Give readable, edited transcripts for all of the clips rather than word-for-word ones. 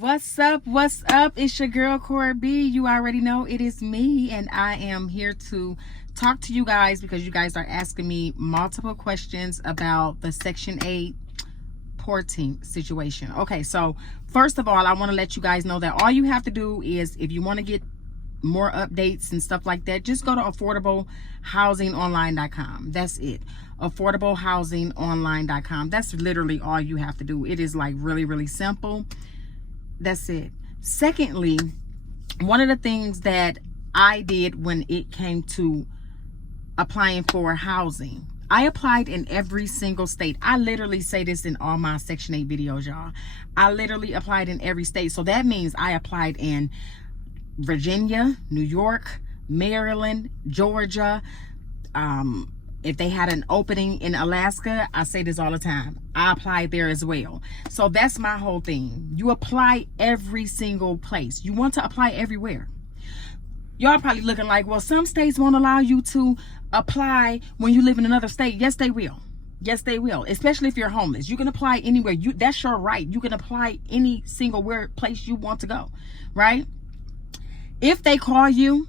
What's up? What's up? It's your girl Cora B. You already know it is me, and I am here to talk to you guys because you guys are asking me multiple questions about the Section 8 porting situation. Okay, so first of all, I want to let you guys know that all you have to do is, if you want to get more updates and stuff like that, just go to affordablehousingonline.com. That's it. Affordablehousingonline.com. That's literally all you have to do. It is like really simple. That's it. Secondly, one of the things that I did when it came to applying for housing, I applied in every single state. I literally say this in all my Section 8 videos, y'all. I literally applied in every state. So that means I applied in Virginia, New York, Maryland, Georgia. If they had an opening in Alaska, I say this all the time, I applied there as well. So that's my whole thing. You apply every single place. You want to apply everywhere. Y'all probably looking like, well, some states won't allow you to apply when you live in another state. Yes, they will. Yes, they will. Especially if you're homeless. You can apply anywhere. That's your right. You can apply any single place you want to go, right? If they call you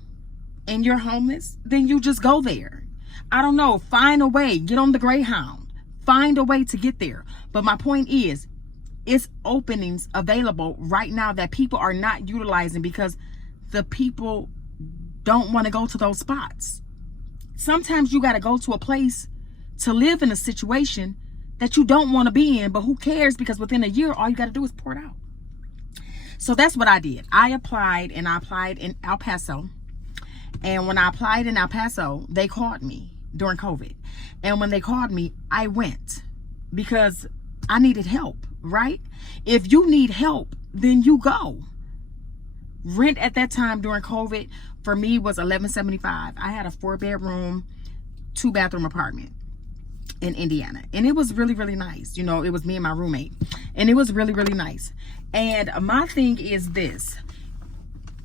and you're homeless, then you just go there. I don't know, find a way, get on the Greyhound, find a way to get there. But my point is, it's openings available right now that people are not utilizing because the people don't want to go to those spots. Sometimes you got to go to a place to live in a situation that you don't want to be in, but who cares, because within a year, all you got to do is pour it out. So that's what I did. I applied in El Paso. And when I applied in El Paso, they called me during COVID. And when they called me, I went because I needed help, right? If you need help, then you go. Rent at that time during COVID for me was $11.75. I had a 4-bedroom, 2-bathroom apartment in Indiana. And it was really nice. You know, it was me and my roommate. And it was really nice. And my thing is this.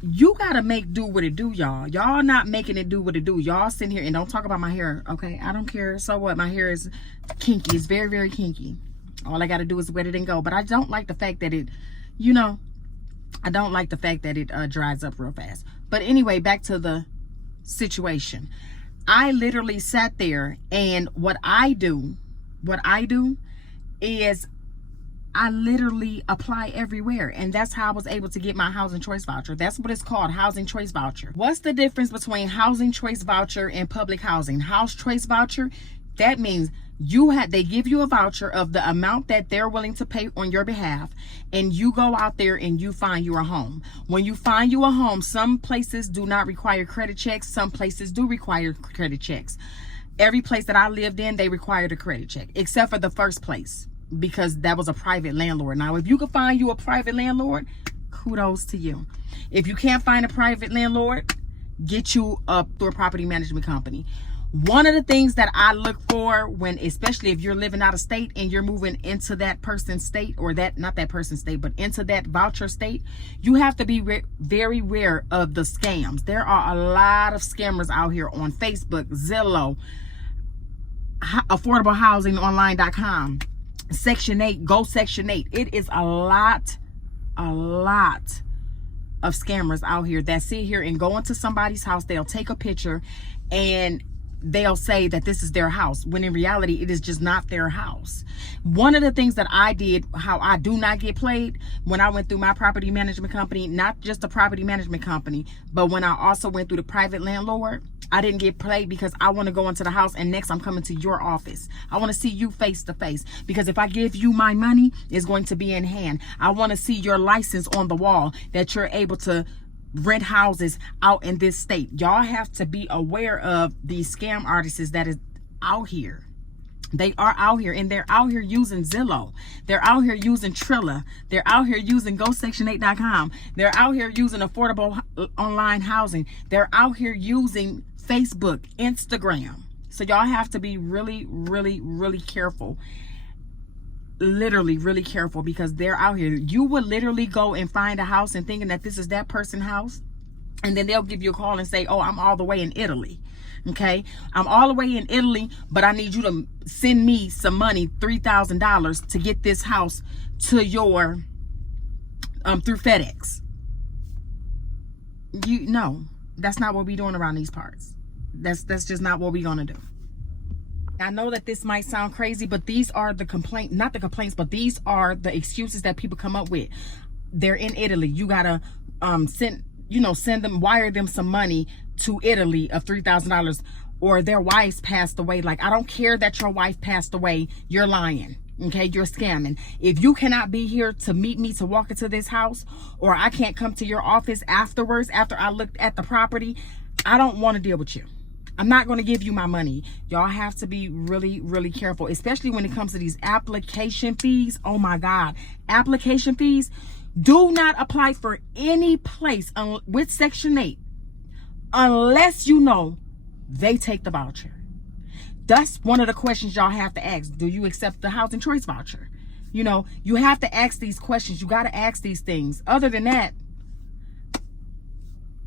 You gotta make do what it do, y'all. Y'all not making it do what it do. Y'all sitting here and don't talk about my hair, okay? I don't care. So what? My hair is kinky. It's very kinky. All I gotta do is wet it and go. But I don't like the fact that it, you know, I don't like the fact that it dries up real fast. But anyway, back to the situation. I literally sat there, and what I do is I literally apply everywhere, and that's how I was able to get my housing choice voucher. That's what it's called, housing choice voucher. What's the difference between housing choice voucher and public housing? House choice voucher, that means they give you a voucher of the amount that they're willing to pay on your behalf, and you go out there and you find you a home. When you find you a home, some places do not require credit checks, some places do require credit checks. Every place that I lived in, they required a credit check, except for the first place, because that was a private landlord. Now, if you can find you a private landlord, kudos to you. If you can't find a private landlord, get you up through a property management company. One of the things that I look for when, especially if you're living out of state and you're moving into that person's state, or not that person's state, but into that voucher state, you have to be very aware of the scams. There are a lot of scammers out here on Facebook, Zillow, affordablehousingonline.com. Section 8, go Section 8. It is a lot of scammers out here that sit here and go into somebody's house. They'll take a picture and they'll say that this is their house, when in reality it is just not their house. One of the things that I did, how I do not get played, when I went through my property management company, not just the property management company, but when I also went through the private landlord, I didn't get played because I want to go into the house, and next I'm coming to your office. I want to see you face to face, because if I give you my money, it's going to be in hand. I want to see your license on the wall that you're able to rent houses out in this state. Y'all have to be aware of these scam artists that is out here. They are out here, and they're out here using Zillow. They're out here using Trilla. They're out here using GoSection8.com. They're out here using affordable online housing. They're out here using Facebook, Instagram. So y'all have to be really careful. Literally really careful, because they're out here. You would literally go and find a house and thinking that this is that person's house, and then they'll give you a call and say, oh, I'm all the way in Italy. Okay, I'm all the way in Italy, but I need you to send me some money, $3,000, to get this house to your through FedEx. No, that's not what we're doing around these parts. That's just not what we're gonna do. I know that this might sound crazy, but these are the not the complaints, but these are the excuses that people come up with. They're in Italy. You gotta send them, wire them some money to Italy of $3,000, or their wives passed away. Like, I don't care that your wife passed away. You're lying. Okay, you're scamming. If you cannot be here to meet me to walk into this house, or I can't come to your office afterwards after I looked at the property, I don't want to deal with you. I'm not going to give you my money. Y'all have to be really, really careful, especially when it comes to these application fees. Oh my God, application fees. Do not apply for any place with Section 8 unless you know they take the voucher. That's one of the questions y'all have to ask. Do you accept the housing choice voucher? You know, you have to ask these questions. You got to ask these things. Other than that,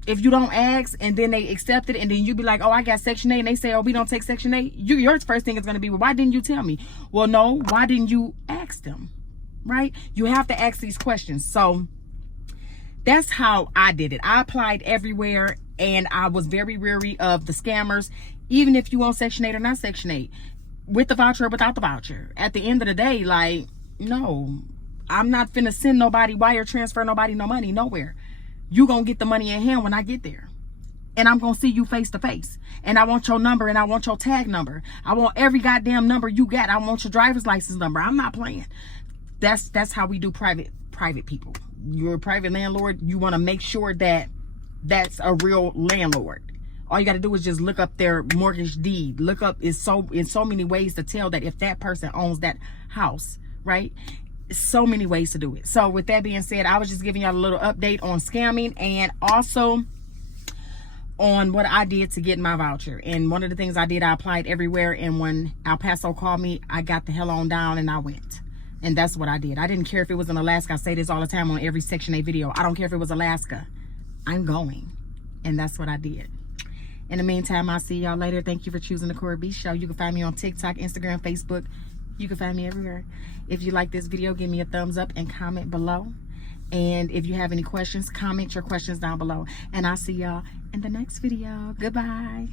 if you don't ask and then they accept it, and then you be like, oh, I got Section 8, and they say, oh, we don't take Section 8, your first thing is going to be, well, why didn't you tell me? Well, no, why didn't you ask them? Right? You have to ask these questions. So that's how I did it. I applied everywhere, and I was very wary of the scammers, even if you on Section 8 or not Section 8, with the voucher or without the voucher. At the end of the day, like, no, I'm not finna send nobody, wire transfer nobody no money nowhere. You gonna get the money in hand when I get there, and I'm gonna see you face to face, and I want your number, and I want your tag number. I want every goddamn number you got. I want your driver's license number. I'm not playing. That's how we do private people. You're a private landlord. You want to make sure that that's a real landlord. All you got to do is just look up their mortgage deed. Look up in so many ways to tell that if that person owns that house, right? So many ways to do it. So with that being said, I was just giving y'all a little update on scamming, and also on what I did to get my voucher. And one of the things I did, I applied everywhere, and when El Paso called me, I got the hell on down and I went. And that's what I did. I didn't care if it was in Alaska. I say this all the time on every Section 8 video. I don't care if it was Alaska. I'm going. And that's what I did. In the meantime, I'll see y'all later. Thank you for choosing the Corey B Show. You can find me on TikTok, Instagram, Facebook. You can find me everywhere. If you like this video, give me a thumbs up and comment below. And if you have any questions, comment your questions down below. And I'll see y'all in the next video. Goodbye.